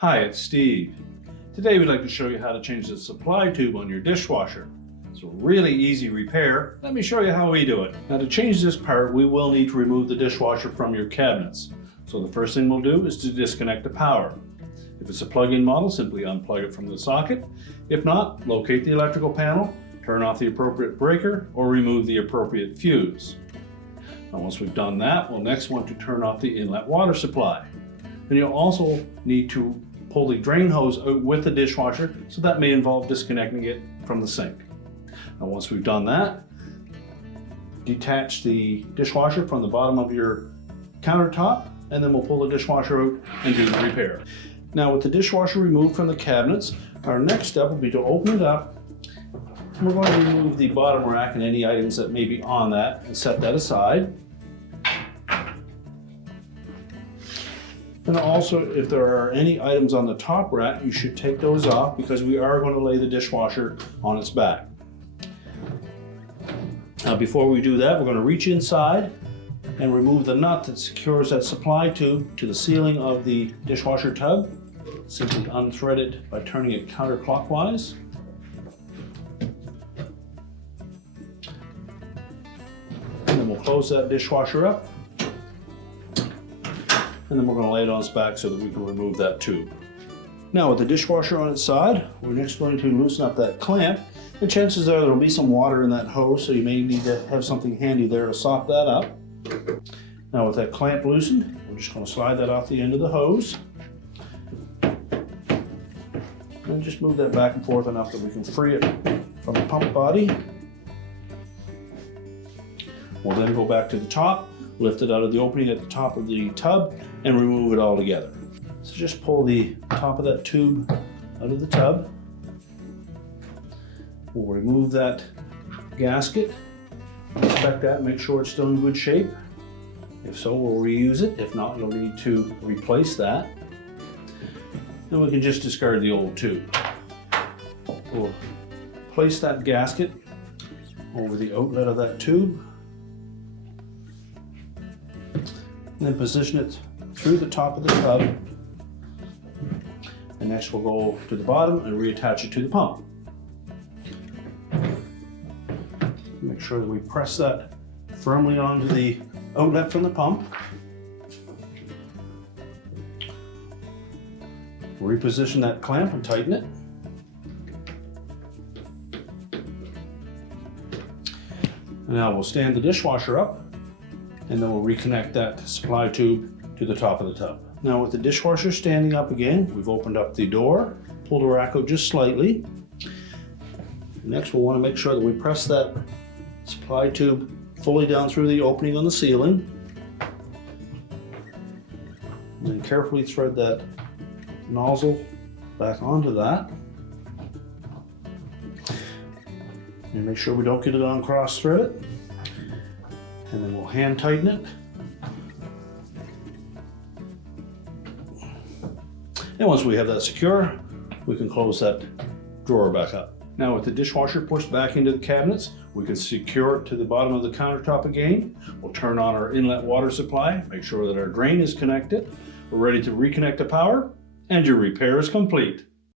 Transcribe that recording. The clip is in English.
Hi, it's Steve. Today we'd like to show you how to change the supply tube on your dishwasher. It's a really easy repair. Let me show you how we do it. Now to change this part, we will need to remove the dishwasher from your cabinets. So the first thing we'll do is to disconnect the power. If it's a plug-in model, simply unplug it from the socket. If not, locate the electrical panel, turn off the appropriate breaker, or remove the appropriate fuse. Now once we've done that, we'll next want to turn off the inlet water supply. Then you'll also need to pull the drain hose out with the dishwasher, so that may involve disconnecting it from the sink. Now once we've done that, detach the dishwasher from the bottom of your countertop, and then we'll pull the dishwasher out and do the repair. Now with the dishwasher removed from the cabinets, our next step will be to open it up. We're going to remove the bottom rack and any items that may be on that and set that aside. And also, if there are any items on the top rack, you should take those off because we are going to lay the dishwasher on its back. Now before we do that, we're going to reach inside and remove the nut that secures that supply tube to the ceiling of the dishwasher tub. Simply unthread it by turning it counterclockwise. And then we'll close that dishwasher up. And then we're going to lay it on its back so that we can remove that tube. Now with the dishwasher on its side, we're next going to loosen up that clamp. And chances are there'll be some water in that hose, so you may need to have something handy there to sop that up. Now with that clamp loosened, we're just going to slide that off the end of the hose. And just move that back and forth enough that we can free it from the pump body. We'll then go back to the top, lift it out of the opening at the top of the tub, and remove it all together. So just pull the top of that tube out of the tub. We'll remove that gasket, inspect that, make sure it's still in good shape. If so, we'll reuse it. If not, you'll need to replace that. Then we can just discard the old tube. We'll place that gasket over the outlet of that tube, and then position it through the top of the tub. And next we'll go to the bottom and reattach it to the pump. Make sure that we press that firmly onto the outlet from the pump. Reposition that clamp and tighten it. And now we'll stand the dishwasher up, and then we'll reconnect that supply tube to the top of the tub. Now with the dishwasher standing up again, we've opened up the door, pulled the rack out just slightly. Next we'll want to make sure that we press that supply tube fully down through the opening on the ceiling. And then carefully thread that nozzle back onto that. And make sure we don't get it on cross thread. And then we'll hand tighten it. And once we have that secure, we can close that drawer back up. Now with the dishwasher pushed back into the cabinets, we can secure it to the bottom of the countertop again. We'll turn on our inlet water supply, make sure that our drain is connected. We're ready to reconnect the power, and your repair is complete.